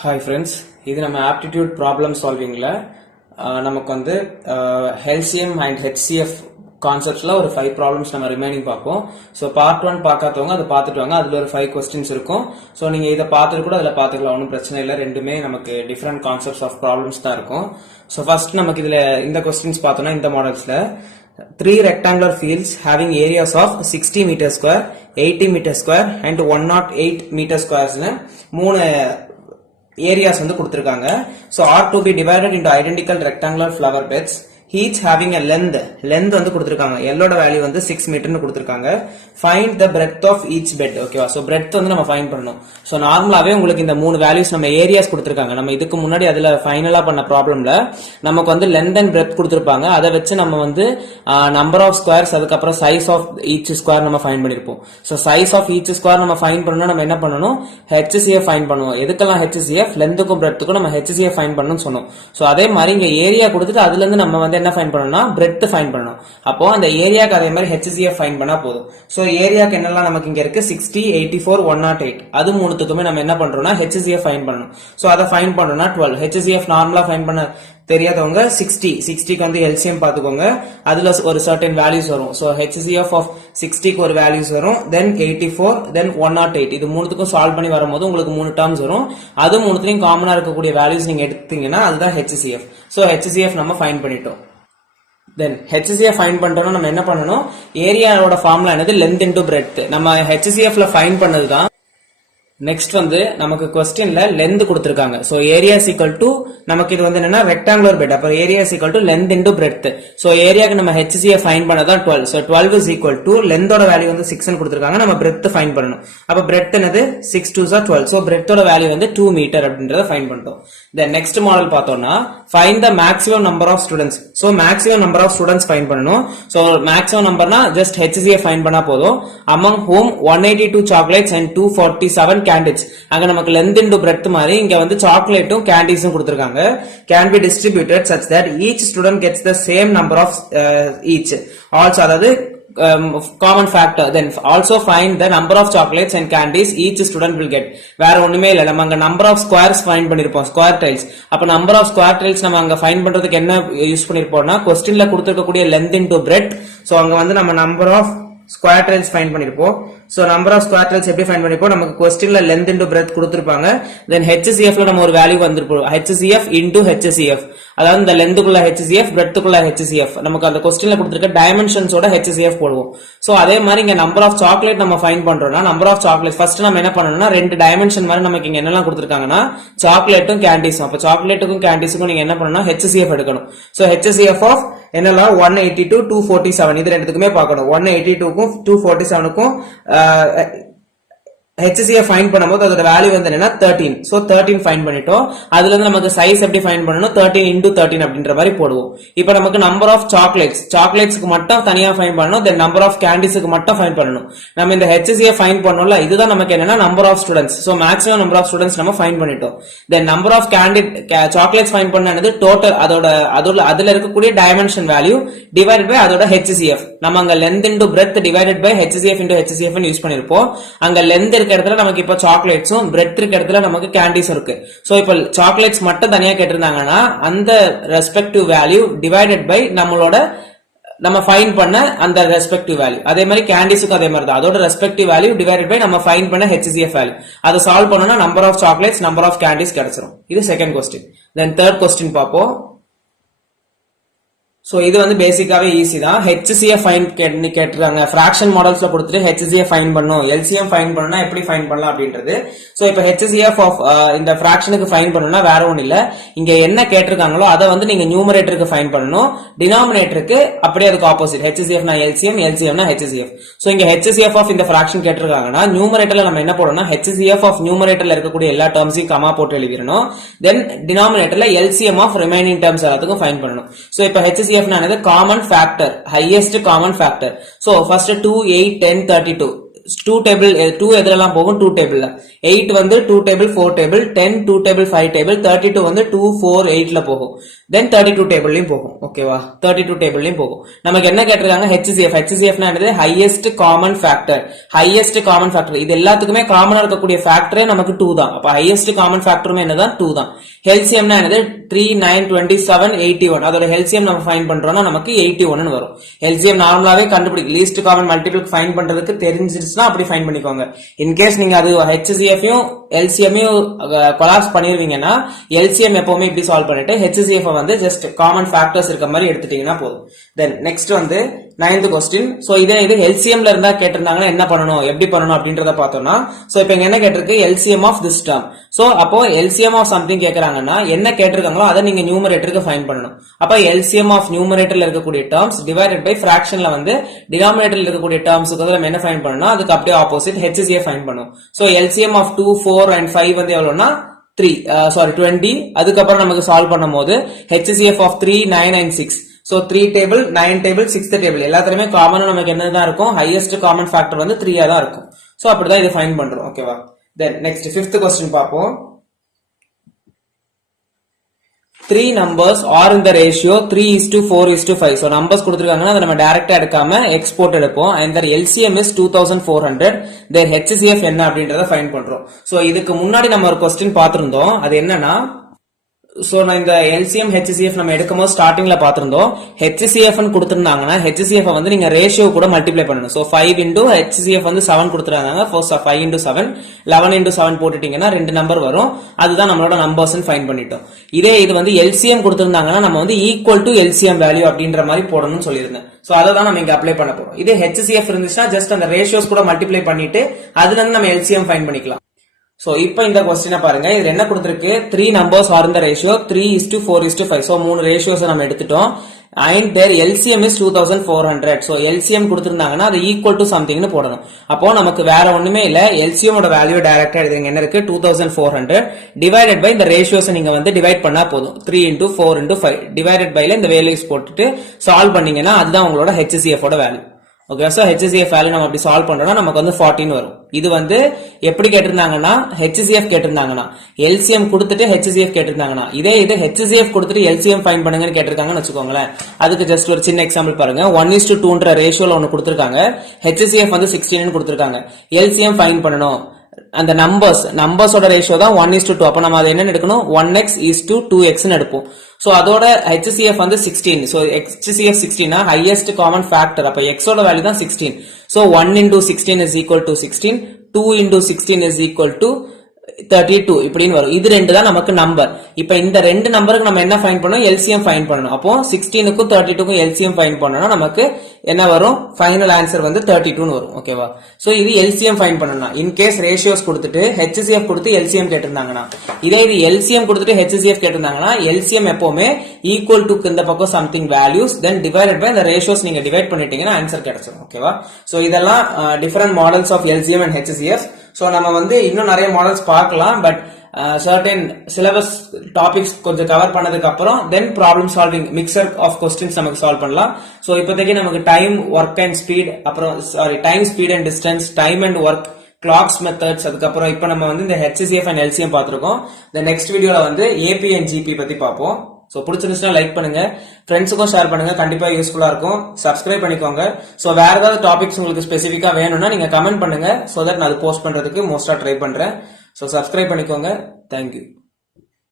Hi friends, இது நம்ம aptitude problem solvingல நமக்கு வந்து LCM and HCF conceptsல ஒரு 5 problems நம்ம remaining பார்ப்போம். So part 1 பார்க்காதவங்க அதை பார்த்துட்டு வாங்க. அதுல ஒரு 5 questions இருக்கும். So நீங்க இதை பார்த்துட்டு கூட அதுல பார்த்துக்கலாம், ஒன்றும் பிரச்சனை இல்லை. ரெண்டுமே நமக்கு different concepts of problems தான் இருக்கும். So first நமக்கு இதுல இந்த questions பார்த்தோம்னா இந்த மாடல்ஸ்ல 3 rectangular fields having areas of 60 meter square, 80 meter square and 108 meter squares னு மூணு areas வந்து கொடுத்திருக்காங்க. So are to be divided into identical rectangular flower beds, each having a length வந்து கொடுத்திருக்காங்க. L ஓட வேல்யூ வந்து 6 மீட்டர்னு கொடுத்திருக்காங்க. Find the breadth of each bed. ஓகேவா? So breadth வந்து நம்ம ஃபைண்ட் பண்ணணும். So நார்மலாவே உங்களுக்கு இந்த மூணு வேல்யூஸ் நம்ம ஏரியாஸ் கொடுத்திருக்காங்க. நம்ம இதுக்கு முன்னாடி அதுல ஃபைனலா பண்ண ப்ராப்ளம்ல நமக்கு வந்து லென்த் அண்ட் பிரெத் கொடுத்திருப்பாங்க. அதை வச்சு நம்ம வந்து நம்பர் ஆஃப் ஸ்கொயர்ஸ், அதுக்கப்புறம் சைஸ் ஆஃப் ஈச் ஸ்கொயர் நம்ம ஃபைண்ட் பண்ணிருப்போம். So size of each square நம்ம ஃபைண்ட் பண்ணணும். நம்ம என்ன பண்ணணும்? HCF ஃபைண்ட் பண்ணுவோம். எதுக்கெல்லாம் HCF? லென்த்துக்கும் பிரெத்துக்கும் நம்ம HCF ஃபைண்ட் பண்ணணும்னு சொன்னோம். ஸோ அதே மாதிரி இங்க ஏரியா கொடுத்துட்டு அதுல இருந்து நம்ம வந்து என்ன ஃபைண்ட் பண்ணணும்னா பிரெத் ஃபைண்ட் பண்ணணும். அப்போ அந்த ஏரியாக்கு அதே மாதிரி HCF ஃபைண்ட் பண்ணா போதும். ஸோ ஏரியாக்கு என்னெல்லாம் நமக்கு இங்க இருக்கு? 60, 84, 108. அது மூணுத்துக்குமே நம்ம என்ன பண்றோம்னா HCF ஃபைண்ட் பண்ணணும். ஸோ அதை ஃபைண்ட் பண்ணணும்னா 12. HCF நார்மலா ஃபைண்ட் பண்ண தெரியாதவங்க 60க்கு வந்து LCM பாத்துக்கோங்க. அதுல ஒரு certain values வரும். So HCF of 60க்கு ஒரு values வரும், then 84, then 108. இது மூணுத்துக்கும் சால்வ் பண்ணி வரும்போது உங்களுக்கு மூணு டேர்ம்ஸ் வரும். அது மூணுத்துலயும் காமனா இருக்கக்கூடிய வேல்யூஸ் நீங்க எடுத்தீங்கன்னா அதுதான் HCF. So HCF நம்ம ஃபைண்ட் பண்ணிட்டோம். Then HCF ஃபைண்ட் பண்ணிட்டோம்னா நம்ம என்ன பண்ணணும்? ஏரியாவோட ஃபார்முலா என்னது? Length into breadth. நம்ம HCFல ஃபைண்ட் பண்ணதுதான். நெக்ஸ்ட் வந்து நமக்கு क्वेश्चनல லென்த் கொடுத்திருக்காங்க. So area is equal to நமக்கு இது வந்து என்னன்னா ரெக்டாங்குலர் பெட். அப்ப area is equal to length into breadth. So ஏரியாக்கு நம்ம HCF ஃபைண்ட் பண்ணதா 12. சோ 12 இஸ் ஈக்குவல் டு லென்த்தோட வேல்யூ வந்து 6 னு கொடுத்திருக்காங்க. நம்ம பிரெத் ஃபைண்ட் பண்ணனும். அப்ப பிரெத் என்னது? 6 2s are 12. சோ பிரெத்தோட வேல்யூ வந்து 2 மீட்டர் அப்படின்றத ஃபைண்ட் பண்ணிட்டோம். தென் நெக்ஸ்ட் மாடல் பார்த்தோம்னா find the maximum number of students. So maximum number of students find பண்ணனும். சோ மேக்ஸிமம் நம்பர்னா ஜஸ்ட் HCF ஃபைண்ட் பண்ணா போதும். among whom 182 chocolates and 247 candies. அங்க நமக்கு லென்த் இன்டு பிரெத் மாதிரி இங்க வந்து சாக்லேட்டும் கேண்டீஸும் கொடுத்திருக்காங்க. can be distributed such that each student gets the same number of each. also அதாவது common factor. Then also find the number of chocolates and candies each student will get. வேற ஒண்ணுமே இல்ல, நம்ம அங்க number of squares find பண்ணிருப்போம், square tiles. அப்ப number of square tiles நம்ம அங்க find பண்றதுக்கு என்ன யூஸ் பண்ணிருப்போம்னா क्वेश्चनல கொடுத்திருக்கக்கூடிய length into breadth. சோ அங்க வந்து நம்ம number of square tiles find பண்ணிருப்போம். So number of square tiles எப்படி ஃபைண்ட் பண்ணிப்போம்? நமக்கு क्वेश्चनல லென்த் இன்டு பிரெத் கொடுத்திருப்பாங்க. தென் HCF ல நம்ம ஒரு வேல்யூ வந்திருப்போம், HCF into HCF. அதாவது இந்த லென்த்துக்குள்ள HCF, பிரெத்துக்குள்ள HCF. நமக்கு அந்த क्वेश्चनல கொடுத்திருக்க டைமென்ஷன்ஸோட HCF போடுவோம். சோ அதே மாதிரி இங்க நம்பர் ஆஃப் சாக்லேட் நம்ம ஃபைண்ட் பண்றோம்னா நம்பர் ஆஃப் சாக்லேட் ஃபர்ஸ்ட் நம்ம என்ன பண்ணணும்னா ரெண்டு டைமென்ஷன் மாதிரி நமக்கு இங்க என்னெல்லாம் கொடுத்திருக்காங்கன்னா சாக்லேட்டும் கேண்டீஸும். அப்ப சாக்லேட்டுக்கும் கேண்டீஸுக்கும் நீங்க என்ன பண்ணணும்னா HCF எடுக்கணும். சோ HCF ஆஃப் என்னெல்லாம் 182 247 இது ரெண்டுத்துக்குமே பார்க்கணும். 182க்கும் 247க்கும் HCF ஃபைண்ட் பண்ணும்போது அதோட வேல்யூ வந்து என்னன்னா 13. சோ 13 ஃபைண்ட் பண்ணிட்டோம். அதுல இருந்து நமக்கு சைஸ் எப்படி ஃபைண்ட் பண்ணனும்? 13 into 13 அப்படின்ற மாதிரி போடுவோம். இப்போ நமக்கு நம்பர் ஆஃப் சாக்லேட்ஸ்க்கு மட்டும் தனியா ஃபைண்ட் பண்ணனும். தென் நம்பர் ஆஃப் கேண்டீஸ்க்கு மட்டும் ஃபைண்ட் பண்ணனும். நம்ம இந்த HCF ஃபைண்ட் பண்ணோம்ல, இதுதான் நமக்கு என்னன்னா number of students. So maximum number of students நம்ம ஃபைண்ட் பண்ணிட்டோம். Then number of chocolates find பண்ணது டோட்டல் அதுல இருக்கக்கூடிய டைமென்ஷன் வேல்யூ டிவைடட் பை அதோட HCF. நம்ம அங்க length into breadth divided by HCF into HCF ன்னு யூஸ் பண்ணிருப்போம். அங்க லென்த் இடத்துல நமக்கு இப்ப சாக்லேட்ஸும் பிரெத் இருக்க இடத்துல நமக்கு கேண்டீஸ் இருக்கு. சோ இப்ப சாக்லேட்ஸ் மட்டும் தனியா கேட்டிருந்தாங்கன்னா அந்த ரெஸ்பெக்டிவ் வேல்யூ டிவைடட் பை நம்ம ஃபைண்ட் பண்ண அந்த ரெஸ்பெக்டிவ் வேல்யூ. அதே மாதிரி கேண்டீஸுக்கு அதே மாதிரி தான், அதோட ரெஸ்பெக்டிவ் வேல்யூ டிவைடட் பை நம்ம ஃபைண்ட் பண்ண HCF வேல்யூ. அதை சால்வ் பண்ணனும்னா number of chocolates number of candies கிடைச்சிரும். இது second question. Then third question பாப்போம். சோ இது வந்து பேசிக்காவே ஈஸி தான். HCF ஃபைண்ட் கேட்டிருக்காங்க. ஃபிராக்ஷன் மாடல்ஸ்ல கொடுத்துட்டு HCF ஃபைண்ட் பண்ணனும், LCM ஃபைண்ட் பண்ணனும்னா எப்படி ஃபைண்ட் பண்ணலாம் அப்படின்றது. சோ இப்போ HCF ஆஃப் இந்த ஃபிராக்ஷனுக்கு ஃபைண்ட் பண்ணனும்னா வேற ஒண்ணும் இல்ல, இங்க என்ன கேட்டிருக்காங்களோ அதை வந்து நீங்க நியூமரேட்டருக்கு ஃபைண்ட் பண்ணனும், டினாமினேட்டருக்கு அப்படியே அதுக்கு ஆப்போசிட். HCF னா LCM, LCM னா HCF. சோ இங்க HCF ஆஃப் இந்த ஃபிராக்ஷன் கேட்டிருக்காங்கன்னா நியூமரேட்டர்ல நம்ம என்ன போடணும்னா HCF ஆஃப் நியூமரேட்டர்ல இருக்கக்கூடிய எல்லா டேர்ம்ஸையும் கமா போட்டு எழுதிரணும். தென் டினாமினேட்டர்ல LCM ஆஃப் ரிமைனிங் டேர்ம்ஸ் எல்லாத்துக்கும் ஃபைண்ட் பண்ணனும். சோ இப்போ HCF common factor, highest common factor. So first 2 8 10 32 2 table 2 எதுலலாம் போகும் 2 டேபிள்ல 8 வந்து 2 டேபிள் 4 டேபிள் 10 2 டேபிள் 5 டேபிள் 32 வந்து 2 4 8ல போகும் தென் 32 டேபிள்லயும் போகும் ஓகேவா 32 டேபிள்லயும் போகும் நமக்கு என்ன கேட்டிருக்காங்க HCF னா என்னது ஹையஸ்ட் காமன் ஃபேக்டர் இது எல்லாத்துக்குமே காமனா இருக்கக்கூடிய ஃபேக்டரே நமக்கு 2 தான் அப்ப ஹையஸ்ட் காமன் ஃபேக்டருமே என்னதான் 2 தான் LCM னா என்னது 3 9 27 81 அதோட LCM நம்ம ஃபைண்ட் பண்றோம்னா நமக்கு 81 ன்னு வரும் LCM நார்மலாவே கண்டுபிடிக்க லீஸ்ட் காமன் மல்டிபிள் ஃபைண்ட் பண்றதுக்கு தெரிஞ்சிருச்சுனா அப்படி ஃபைண்ட் பண்ணிக்கோங்க இன் கேஸ் நீங்க அது HCF யும் LCM யும் கொலாப்ஸ் பண்ணிருவீங்கன்னா LCM எப்பவுமே இப்படி சால்வ் பண்ணிட்டு HCF வந்து ஜஸ்ட் காமன் ஃபேக்டர்ஸ் இருக்க மாதிரி எடுத்துட்டீங்கன்னா போதும் தென் நெக்ஸ்ட் வந்து 9th கொஸ்டின் சோ இதே இது LCM ல இருந்தா கேட்டிருந்தாங்கன்னா என்ன பண்ணணும் எப்படி பண்ணணும் அப்படின்றத பார்த்தோம்னா சோ இப்போ இங்க என்ன கேட்டிருக்கு LCM of this term so அப்போ LCM ஆஃப் சம்திங் கேக்குறாங்கன்னா என்ன கேட்டிருக்காங்களோ அதை நீங்க நியூமரேட்டருக்கு ஃபைண்ட் பண்ணணும் அப்ப LCM ஆஃப் நியூமரேட்டர்ல இருக்கக்கூடிய டேர்ம்ஸ் டிவைடட் பை ஃபிராக்ஷன்ல வந்து டினாமினேட்டர்ல இருக்கக்கூடிய டேர்ம்ஸ்க்கு நம்ம என்ன ஃபைண்ட் பண்ணனும் அதுக்கு அப்படியே ஆப்போசிட் HCF ஃபைண்ட் பண்ணும் சோ LCM ஆஃப் 2 4 and 5 வந்து எவ்வளவுனா 20 அதுக்கப்புறம் நமக்கு சால்வ் பண்ணும்போது HCF of 3 9 and 6 so 3 table 9 table 6th table எல்லாத்துலயுமே காமனா நமக்கு என்னதான் இருக்கும் ஹையஸ்ட் காமன் ஃபேக்டர் வந்து 3 ஆ தான் இருக்கும் சோ அப்படிதான் இதை ஃபைண்ட் பண்றோம் ஓகேவா தென் நெக்ஸ்ட் 5th क्वेश्चन பாப்போம் 3 numbers are in the ratio 3:4:5 so numbers கொடுத்திருக்காங்கன்னா அதை நம்ம டைரக்டா எடுக்காம எக்ஸ்போர்ட் எடுப்போம் and their LCM is 2400 their HCF என்ன அப்படின்றத ஃபைண்ட் பண்றோம் சோ இதுக்கு முன்னாடி நம்ம ஒரு क्वेश्चन பார்த்திருந்தோம் அது என்னன்னா சோ நான் இந்த LCM HCF நம்ம எடுக்கும்போது ஸ்டார்டிங்ல பாத்திருந்தோம் HCF ன்னு கொடுத்திருந்தாங்கன்னா HCF வந்து நீங்க ரேஷியோ கூட மல்டிப்ளை பண்ணணும் சோ 5 into HCF வந்து 7 கொடுத்திருக்காங்க ஃபர்ஸ்ட் 5 into 7 11 into 7 போட்டுட்டீங்கன்னா ரெண்டு நம்பர் வரும் அதுதான் நம்மளோட நம்பர்ஸ் ஃபைண்ட் பண்ணிட்டோம் இதே இது வந்து LCM கொடுத்திருந்தாங்கன்னா நம்ம வந்து ஈக்குவல் டு LCM வேல்யூ அப்படின்ற மாதிரி போடணும்னு சொல்லியிருந்தேன் சோ அதை தான் நம்ம இங்க அப்ளை பண்ண போறோம் இதே HCF இருந்துச்சுன்னா ஜஸ்ட் அந்த ரேஷியோஸ் கூட மல்டிப்ளை பண்ணிட்டு அதுல இருந்து நம்ம LCM ஃபைண்ட் பண்ணிக்கலாம் சோ இப்போ இந்த क्वेश्चन பாருங்க இதுல என்ன கொடுத்திருக்கு 3 numbers are in the ratio 3:4:5 so மூணு ரேஷியோஸ் நம்ம எடுத்துட்டோம் and their LCM is 2400 so LCM கொடுத்திருந்தாங்கன்னா அது ஈக்குவல் டு சம்திங்னு போடணும் அப்போ நமக்கு வேற ஒண்ணுமே இல்ல LCM ஓட வேல்யூ டைரக்டா எழுதுங்க என்ன இருக்கு 2400 டிவைடட் பை இந்த ரேஷியோஸ் நீங்க வந்து டிவைட் பண்ணா போதும் 3 into 4 into 5 டிவைடட் பைல இந்த வேல்யூஸ் போட்டுட்டு சால்வ் பண்ணீங்கன்னா அதுதான் உங்களோட HCF ஓட value okay so HCF value நம்ம அப்படி சால்வ் பண்றோம்னா நமக்கு வந்து 14 வரும் இது வந்து எப்படி கேட்டிருந்தாங்கன்னா HCF கேட்டிருந்தாங்கன்னா LCM கொடுத்துட்டு HCF கேட்டிருந்தாங்கன்னா இதே இது HCF கொடுத்துட்டு LCM ஃபைண்ட் பண்ணுங்கன்னு கேட்டிருக்காங்கன்னு வச்சுக்கோங்களேன் அதுக்கு ஜஸ்ட் ஒரு சின்ன எக்ஸாம்பிள் பாருங்க 1:2ன்ற ரேஷியோல ஒன்னு கொடுத்திருக்காங்க HCF வந்து 16 ன்னு கொடுத்திருக்காங்க LCM ஃபைண்ட் பண்ணனும் அந்த நம்பர்ஸோட ரேஷியோ தான் 1:2 அப்ப நம்ம அதை என்ன எடுக்கணும் 1x is to 2x ன்னு எடுப்போம் சோ அதோட HCF வந்து 16 சோ HCF 16 னா ஹையஸ்ட் காமன் ஃபேக்டர் அப்ப x ஓட வேல்யூ தான் 16 so 1 into 16 is equal to 16 2 into 16 is equal to 32 இப்படின்னு வரும் இது ரெண்டு தான் நமக்கு நம்பர் இப்போ இந்த ரெண்டு நம்பருக்கு நம்ம என்ன ஃபைண்ட் பண்ணனும் LCM ஃபைண்ட் பண்ணனும் அப்போ 16 க்கும் 32 க்கும் LCM ஃபைண்ட் பண்ணனும்னா நமக்கு என்ன வரும் ஃபைனல் ஆன்சர் வந்து 32 ன்னு வரும் ஓகேவா சோ இது LCM ஃபைண்ட் பண்ணனும் இன் கேஸ் ரேஷியோஸ் கொடுத்துட்டு HCF கொடுத்து LCM கேட்டிருந்தாங்கன்னா இதே இது LCM கொடுத்துட்டு HCF கேட்டிருந்தாங்கன்னா LCM எப்பவுமே ஈக்குவல் டு இந்த பக்கம் something values then divided by the ratios நீங்க டிவைட் பண்ணிட்டீங்கன்னா ஆன்சர் கிடைச்சிடும் ஓகேவா சோ இதெல்லாம் different models of LCM and HCF so நம்ம வந்து இன்னும் நிறைய மாடல்ஸ் பார்க்கலாம் பட் certain syllabus topics கொஞ்சம் கவர் பண்ணதுக்கு அப்புறம் then problem solving mixer of questions நமக்கு சால்வ் பண்ணலாம் சோ இப்போதைக்கு நமக்கு டைம் ஒர்க் அண்ட் ஸ்பீட் அப்புறம் time speed and distance time and work clocks methods அதுக்கப்புறம் இப்போ நம்ம வந்து இந்த HCF and LCM பார்த்திருக்கோம் இந்த நெக்ஸ்ட் வீடியோல வந்து AP and GP பத்தி பார்ப்போம் சோ பிடிச்சிருந்துச்சுன்னா லைக் பண்ணுங்க ஃப்ரெண்ட்ஸுக்கும் ஷேர் பண்ணுங்க கண்டிப்பா யூஸ்ஃபுல்லா இருக்கும் சப்ஸ்கிரைப் பண்ணிக்கோங்க சோ வேற ஏதாவது டாபிக்ஸ் உங்களுக்கு ஸ்பெசிஃபிக்கா வேணும்னா நீங்க கமெண்ட் பண்ணுங்க சோ தட் நான் அது போஸ்ட் பண்றதுக்கு மோஸ்டா ட்ரை பண்றேன் சோ சப்ஸ்கிரைப் பண்ணிக்கோங்க தேங்க்யூ